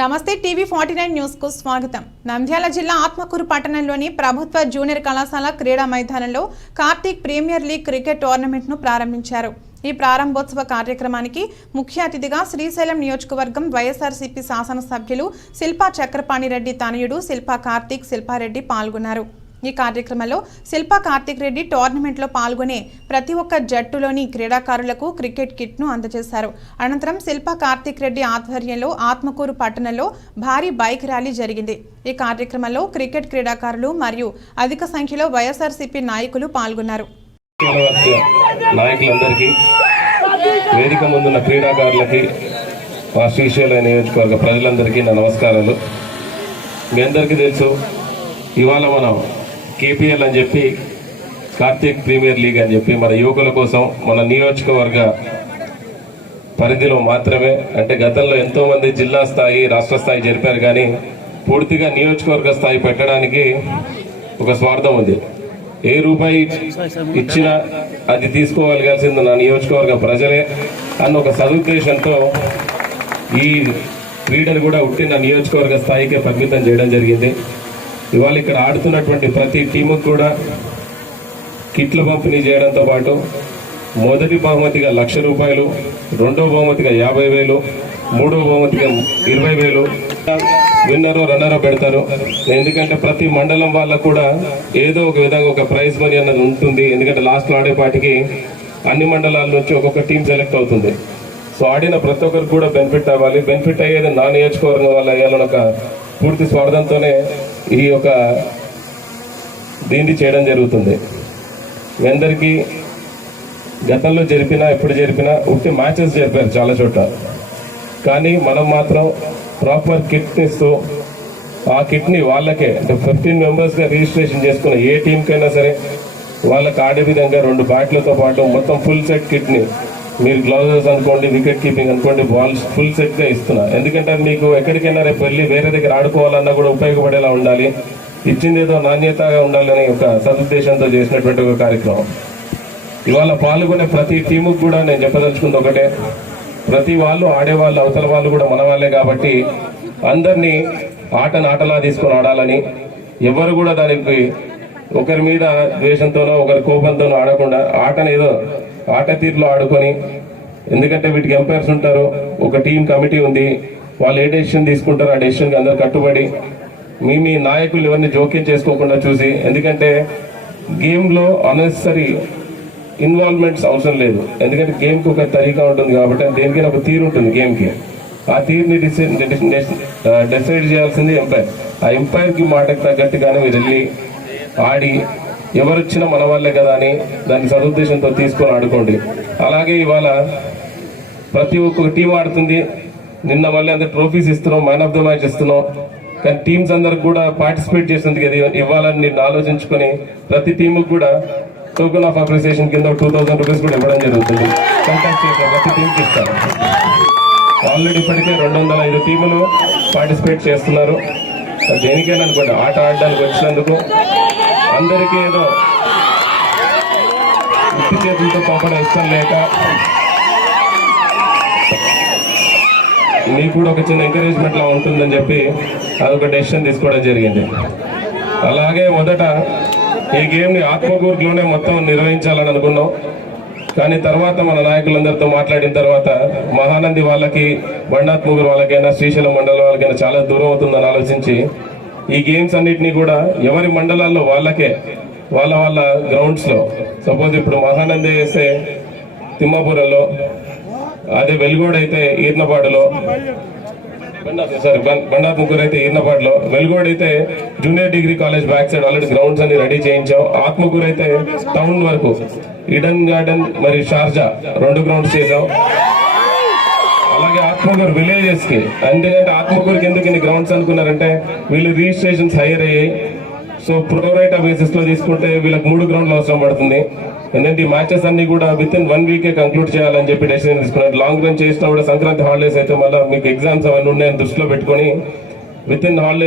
నమస్తే TV 49 news కు స్వాగతం। నంద్యాల జిల్లా ఆత్మకూరు పట్టణంలోని ప్రభుత్వ జూనియర్ కళాశాల క్రీడా మైదానంలో Karthik premier league cricket tournament ను ప్రారంభించారు। ఈ ప్రారంభోత్సవ కార్యక్రమానికి ముఖ్య అతిథిగా శ్రీశైలం నియోజకవర్గం వైఎస్ఆర్సీపీ శాసనసభ్యులు శిల్పా చక్రపాణి రెడ్డి తనయుడు శిల్పా కార్తీక్ శిల్పారెడ్డి పాల్గొన్నారు। ఈ కార్యక్రమంలో శిల్పా కార్తీక్ రెడ్డి టోర్నమెంట్లో పాల్గొనే ప్రతి ఒక్క జట్టులోని క్రీడాకారులకు క్రికెట్ కిట్ను అందజేశారు। అనంతరం శిల్పా కార్తీక్ రెడ్డి ఆధ్వర్యంలో ఆత్మకూరు పట్టణంలో భారీ బైక్ ర్యాలీ జరిగింది। ఈ కార్యక్రమంలో క్రికెట్ క్రీడాకారులు మరియు అధిక సంఖ్యలో వైఎస్ఆర్సీపీ నాయకులు పాల్గొన్నారు। నాయకులందరికీ వేదిక ముందున్న క్రీడాకారులకి మా శ్రీశైలం నియోజకవర్గ ప్రజలందరికీ నా నమస్కారాలు। మీ అందరికీ తెలుసు ఇవాళ మనం కేపీఎల్ అని చెప్పి కార్తీక్ ప్రీమియర్ లీగ్ అని చెప్పి మన యువకుల కోసం మన నియోజకవర్గ పరిధిలో మాత్రమే, అంటే గతంలో ఎంతోమంది జిల్లా స్థాయి రాష్ట్ర స్థాయి జరిపారు, కానీ పూర్తిగా నియోజకవర్గ స్థాయి పెట్టడానికి ఒక స్వార్థం ఉంది। ఏ రూపాయి ఇచ్చినా అది తీసుకోగలగాల్సింది నా నియోజకవర్గ ప్రజలే అన్న ఒక సదుద్దేశంతో ఈ క్రీడలు కూడా ఉట్టిన నియోజకవర్గ స్థాయికే పరిమితం చేయడం జరిగింది। ఇవాళ ఇక్కడ ఆడుతున్నటువంటి ప్రతి టీముకు కూడా కిట్ల పంపిణీ చేయడంతో పాటు మొదటి బహుమతిగా 1,00,000 రూపాయలు, రెండో బహుమతిగా 50,000, మూడో బహుమతిగా 20,000 విన్నరో రన్నరో పెడతారు। ఎందుకంటే ప్రతి మండలం వాళ్ళకు కూడా ఏదో ఒక విధంగా ఒక ప్రైజ్ మనీ అన్నది ఉంటుంది। ఎందుకంటే లాస్ట్లో ఆడేపాటికి అన్ని మండలాల నుంచి ఒక్కొక్క టీం సెలెక్ట్ అవుతుంది। సో ఆడిన ప్రతి ఒక్కరికి కూడా బెనిఫిట్ అవ్వాలి, బెనిఫిట్ అయ్యేది నా నియోజకవర్గం వల్ల అయ్యాలని ఒక పూర్తి స్వార్థంతోనే ఈ యొక్క దీన్ని చేయడం జరుగుతుంది। మీ అందరికీ గతంలో జరిపినా ఎప్పుడు జరిపినా ఉట్టి మ్యాచెస్ జరిపారు చాలా చోట్ల, కానీ మనం మాత్రం ప్రాపర్ కిట్ ఇస్తూ ఆ కిట్ని వాళ్ళకే అంటే 15 మెంబర్స్గా రిజిస్ట్రేషన్ చేసుకున్న ఏ టీంకైనా సరే వాళ్ళకి ఆడే విధంగా 2 బ్యాట్లతో పాటు మొత్తం ఫుల్ సెట్ కిట్ని, మీరు గ్లౌజెస్ అనుకోండి, వికెట్ కీపింగ్ అనుకోండి, బాల్స్ ఫుల్ సెట్గా ఇస్తున్నా। ఎందుకంటే మీకు ఎక్కడికైనా రేపు వెళ్ళి వేరే దగ్గర ఆడుకోవాలన్నా కూడా ఉపయోగపడేలా ఉండాలి, ఇచ్చింది ఏదో నాణ్యతగా ఉండాలని ఒక సదుద్దేశంతో చేసినటువంటి ఒక కార్యక్రమం। ఇవాళ పాల్గొనే ప్రతి టీముకు కూడా నేను చెప్పదలుచుకుంది ఒకటే, ప్రతి వాళ్ళు ఆడేవాళ్ళు అవతల వాళ్ళు కూడా మన వాళ్ళే కాబట్టి అందరినీ ఆటలా తీసుకొని ఆడాలని, ఎవరు కూడా దానికి ఒకరి మీద ద్వేషంతోనో ఒకరి కోపంతోనో ఆడకుండా ఆటను ఏదో ఆట తీరులో ఆడుకొని, ఎందుకంటే వీటికి ఎంపైర్స్ ఉంటారు, ఒక టీం కమిటీ ఉంది, వాళ్ళు ఏ డెసిషన్ తీసుకుంటారో ఆ డెసిషన్కి అందరు కట్టుబడి మీ నాయకులు ఎవరిని జోక్యం చేసుకోకుండా చూసి, ఎందుకంటే గేమ్లో అనెసరీ ఇన్వాల్వ్మెంట్స్ అవసరం లేదు, ఎందుకంటే గేమ్కి ఒక తరీకా ఉంటుంది కాబట్టి దేనికైనా ఒక తీరు ఉంటుంది గేమ్కి, ఆ తీరుని డిసైడ్ చేయాల్సింది ఎంపైర్। ఆ ఎంపైర్కి మాటకు తగ్గట్టుగానే మీరు వెళ్ళి ఆడి ఎవరు వచ్చినా మన వాళ్ళే కదా అని దాన్ని సదుద్దేశంతో తీసుకొని ఆడుకోండి। అలాగే ఇవాళ ప్రతి ఒక్క టీం ఆడుతుంది, నిన్న మళ్ళీ అందరు ట్రోఫీస్ ఇస్తున్నాం, మ్యాన్ ఆఫ్ ద మ్యాచ్ ఇస్తున్నాం, కానీ టీమ్స్ అందరికి కూడా పార్టిసిపేట్ చేస్తుంది కదా ఇవ్వాలని నేను ఆలోచించుకొని ప్రతి టీముకు కూడా టోకెన్ ఆఫ్ అప్రిసియేషన్ కింద 2,000 రూపీస్ కూడా ఇవ్వడం జరుగుతుంది। కంటాక్ట్ చేసిన ప్రతి టీంకి ఇస్తారు। ఆల్రెడీ ఇప్పటికే 205 టీములు పార్టిసిపేట్ చేస్తున్నారు। దేనికైనా అనుకోండి, ఆట ఆడడానికి వచ్చినందుకు అందరికీ ఏదో ఉత్తి చేతులతో పంపడం ఇష్టం లేక మీకు కూడా ఒక చిన్న ఎంకరేజ్మెంట్ లా ఉంటుందని చెప్పి అదొక డెసిషన్ తీసుకోవడం జరిగింది। అలాగే మొదట ఈ గేమ్ని ఆత్మకూరులోనే మొత్తం నిర్వహించాలని అనుకున్నాం, కానీ తర్వాత మన నాయకులందరితో మాట్లాడిన తర్వాత మహానంది వాళ్ళకి, బండాత్మూరు వాళ్ళకైనా, శ్రీశైలం మండలం వాళ్ళకైనా చాలా దూరం అవుతుందని ఆలోచించి ఈ గేమ్స్ అన్నిటినీ కూడా ఎవరి మండలాల్లో వాళ్ళకే వాళ్ళ గ్రౌండ్స్లో, సపోజ్ ఇప్పుడు మహానంది వేస్తే తిమ్మాపురంలో, అదే వెలుగోడు అయితే ఈర్నపాడులో, బండాత్మూరు అయితే ఈర్నపాడులో, వెలుగోడు అయితే junior degree college back side already grounds అన్ని రెడీ చేయించాం। ఆత్మకూరు అయితే టౌన్ వరకు ఈడెన్ గార్డెన్ మరియు షార్జా 2 గ్రౌండ్స్ చేసాం। అలాగే ఆత్మకూరు విలేజెస్ కి, ఎందుకంటే ఆత్మకూరుకి ఎందుకు ఇన్ని గ్రౌండ్స్ అనుకున్నారంటే వీళ్ళు రిజిస్ట్రేషన్స్ హైయర్ అయ్యాయి, సో ప్రోరైటా బేసిస్ లో తీసుకుంటే వీళ్ళకి 3 గ్రౌండ్లు అవసరం పడుతుంది। ఎందుకంటే ఈ మ్యాచెస్ అన్ని కూడా విత్ ఇన్ 1 వీకే కంక్లూడ్ చేయాలని చెప్పి డెసిషన్ తీసుకున్నారు। లాంగ్ రన్ చేసినా కూడా సంక్రాంతి హాలిడేస్ అయితే మళ్ళీ మీకు ఎగ్జామ్స్ అవన్నీ ఉన్నాయని దృష్టిలో పెట్టుకొని విత్ ఇన్ హాలిడేస్